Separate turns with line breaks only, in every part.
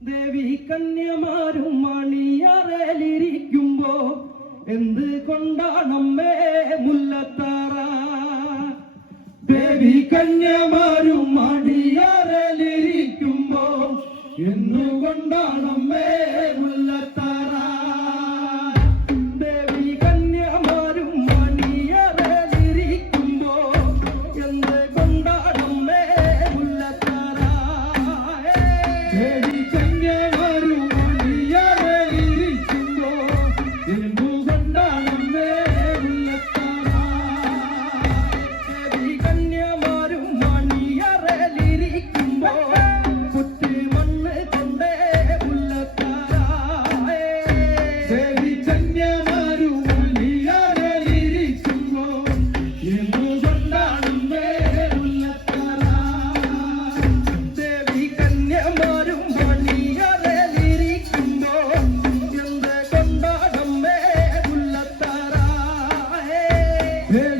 ദേവി കന്യമാരും മണിയറയിലിരിക്കുമ്പോ എന്ത് കൊണ്ടാണമ്മേ മുല്ലത്താറ? ദേവി കന്യമാരും മണിയറയിലിരിക്കുമ്പോ എന്തുകൊണ്ടാണമ്മേ Yeah.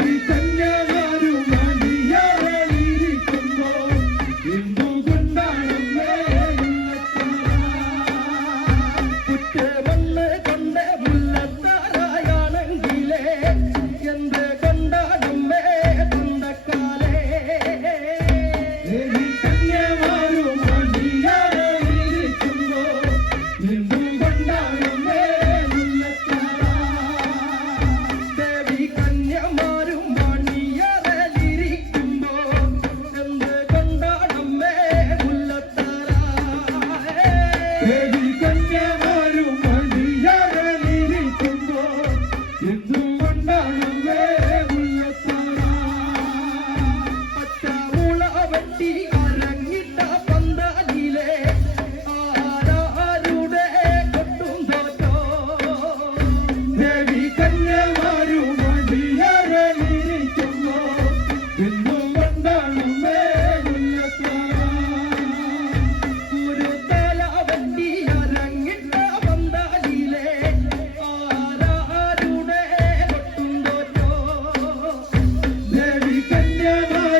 melody.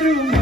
வரும்